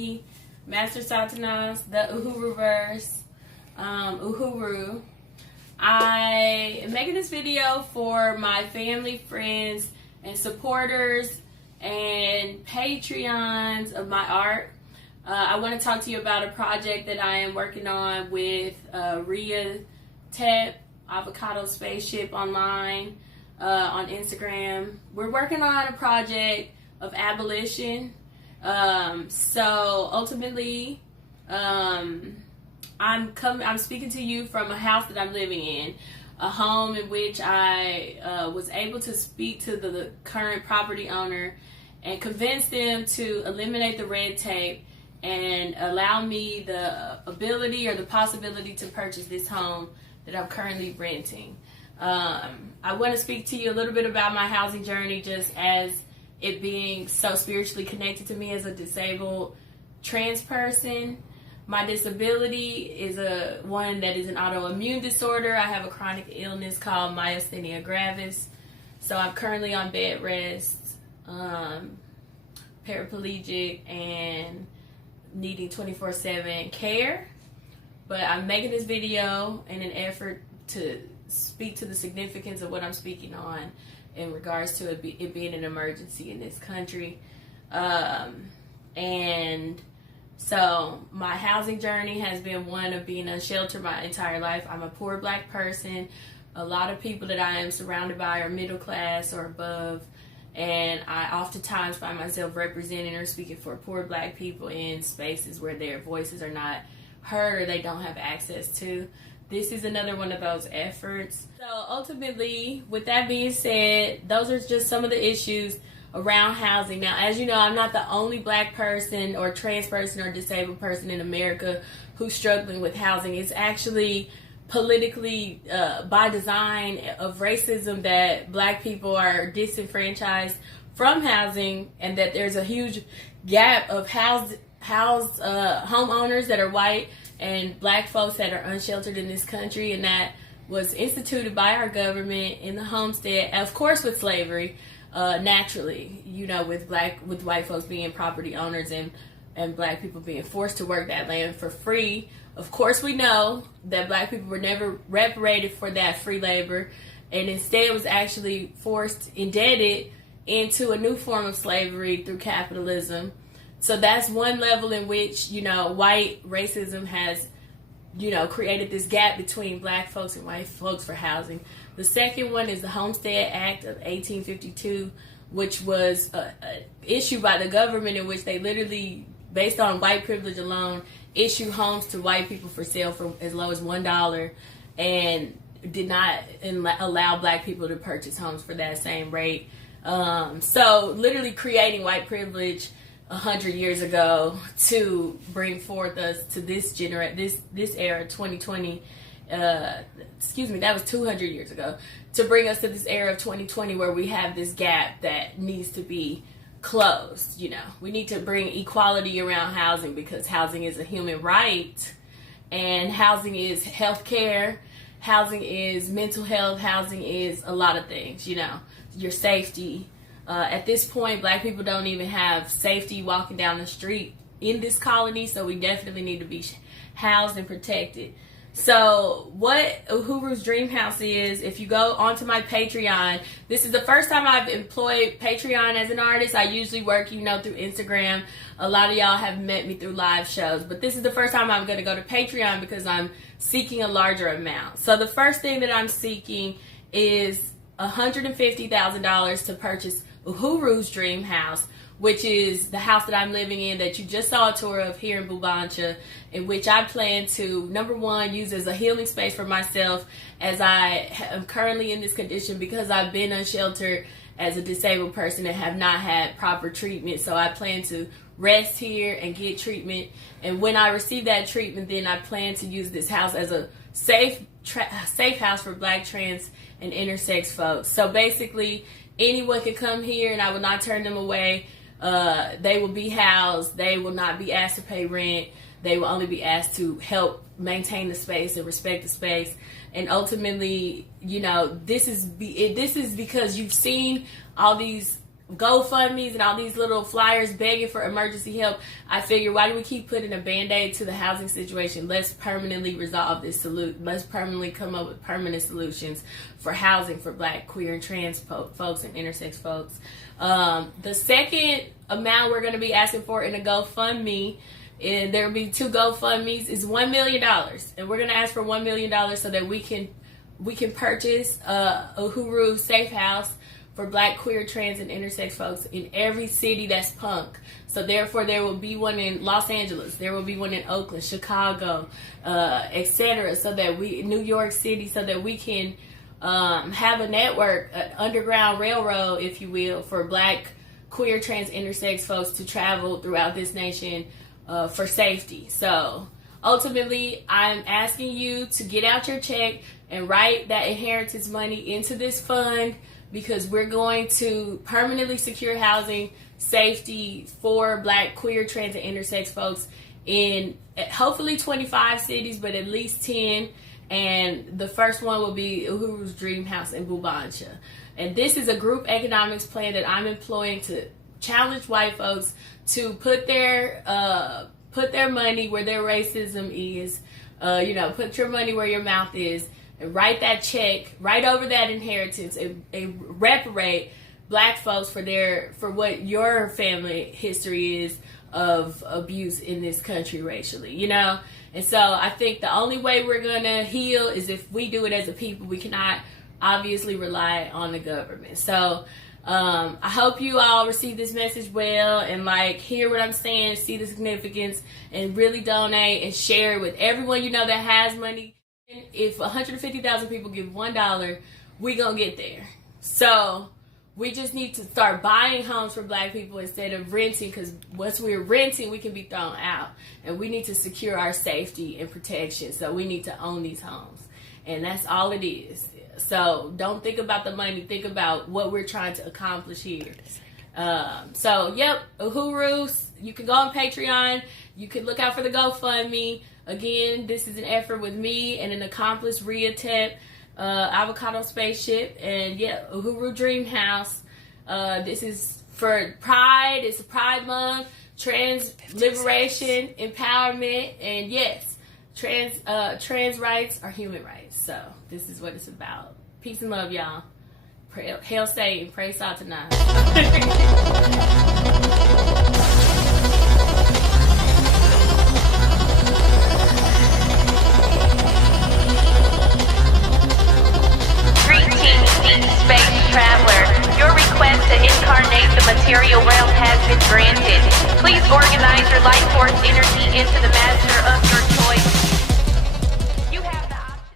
me, Master Satanas, the Uhuruverse, Uhuru. I am making this video for my family, friends, and supporters and Patreons of my art. I want to talk to you about a project that I am working on with Rehabilitation, Avocado Spaceship online on Instagram. We're working on a project of abolition. So ultimately, I'm speaking to you from a house that I'm living in, a home in which I was able to speak to the current property owner and convince them to eliminate the red tape and allow me the ability or the possibility to purchase this home that I'm currently renting. I want to speak to you a little bit about my housing journey, just as it being so spiritually connected to me as a disabled trans person. My disability is one that is an autoimmune disorder. I have a chronic illness called myasthenia gravis. So I'm currently on bed rest, paraplegic, and needing 24/7 care. But I'm making this video in an effort to speak to the significance of what I'm speaking on in regards to it being an emergency in this country. And so my housing journey has been one of being unsheltered my entire life. I'm a poor black person. A lot of people that I am surrounded by are middle class or above. And I oftentimes find myself representing or speaking for poor black people in spaces where their voices are not heard or they don't have access to. This is another one of those efforts. So ultimately, with that being said, those are just some of the issues around housing. Now, as you know, I'm not the only black person or trans person or disabled person in America who's struggling with housing. It's actually politically by design of racism that black people are disenfranchised from housing, and that there's a huge gap of homeowners that are white and black folks that are unsheltered in this country, and that was instituted by our government in the homestead, of course with slavery, naturally, you know, with white folks being property owners and black people being forced to work that land for free. Of course we know that black people were never reparated for that free labor, and instead was actually indebted into a new form of slavery through capitalism. So that's one level in which, you know, white racism has, you know, created this gap between black folks and white folks for housing. The second one is the Homestead Act of 1852, which was issued by the government, in which they literally, based on white privilege alone, issue homes to white people for sale for as low as $1, and did not allow black people to purchase homes for that same rate. So literally creating white privilege 100 years ago to bring forth us to this era, 2020. That was 200 years ago, to bring us to this era of 2020 where we have this gap that needs to be closed. You know, we need to bring equality around housing, because housing is a human right, and housing is healthcare, housing is mental health, housing is a lot of things, you know, your safety. At this point, black people don't even have safety walking down the street in this colony, so we definitely need to be housed and protected. So what Uhuru's Dream House is, if you go onto my Patreon, this is the first time I've employed Patreon as an artist. I usually work, you know, through Instagram. A lot of y'all have met me through live shows, but this is the first time I'm going to go to Patreon because I'm seeking a larger amount. So the first thing that I'm seeking is $150,000 to purchase Uhuru's Dream House, which is the house that I'm living in that you just saw a tour of here in Bubancha, in which I plan to, number one, use as a healing space for myself, as I am currently in this condition because I've been unsheltered as a disabled person and have not had proper treatment. So I plan to rest here and get treatment, and when I receive that treatment, then I plan to use this house as a safe house for black, trans, and intersex folks. So basically, anyone can come here and I will not turn them away. They will be housed. They will not be asked to pay rent. They will only be asked to help maintain the space and respect the space. And ultimately, you know, this is because you've seen all these GoFundMes and all these little flyers begging for emergency help, I figure, why do we keep putting a band-aid to the housing situation? Let's permanently resolve this let's permanently come up with permanent solutions for housing for Black, queer, and trans folks and intersex folks. The second amount we're going to be asking for in a GoFundMe, and there will be 2 GoFundMes, is $1 million. And we're going to ask for $1 million so that we can purchase a Uhuru safe house for Black, queer, trans, and intersex folks in every city that's punk. So therefore, there will be one in Los Angeles, there will be one in Oakland, Chicago, etc. So that New York City, so that we can have a network, an underground railroad, if you will, for Black, queer, trans, intersex folks to travel throughout this nation for safety. So ultimately, I'm asking you to get out your check and write that inheritance money into this fund, because we're going to permanently secure housing safety for Black, queer, trans, and intersex folks in hopefully 25 cities, but at least 10. And the first one will be Uhuru's Dream House in Bubancha. And this is a group economics plan that I'm employing to challenge white folks to put their money where their racism is. Put your money where your mouth is, and write that check, write over that inheritance, and reparate Black folks for what your family history is of abuse in this country racially, And so I think the only way we're going to heal is if we do it as a people. We cannot obviously rely on the government. So I hope you all receive this message well and hear what I'm saying, see the significance, and really donate and share it with everyone you know that has money. If 150,000 people give $1, we gonna get there. So we just need to start buying homes for Black people instead of renting, because once we're renting, we can be thrown out, and we need to secure our safety and protection. So we need to own these homes, and that's all it is. So don't think about the money, think about what we're trying to accomplish here. Uhuru, you can go on Patreon, you can look out for the GoFundMe. Again, this is an effort with me and an accomplice, Rhea Tep, Avocado Spaceship, and Uhuru Dream House. This is for Pride. It's a Pride Month, trans liberation, empowerment, and yes, trans rights are human rights. So this is what it's about. Peace and love, y'all. Hail Satan, praise Satan. Space traveler, your request to incarnate the material realm has been granted. Please organize your life force energy into the master of your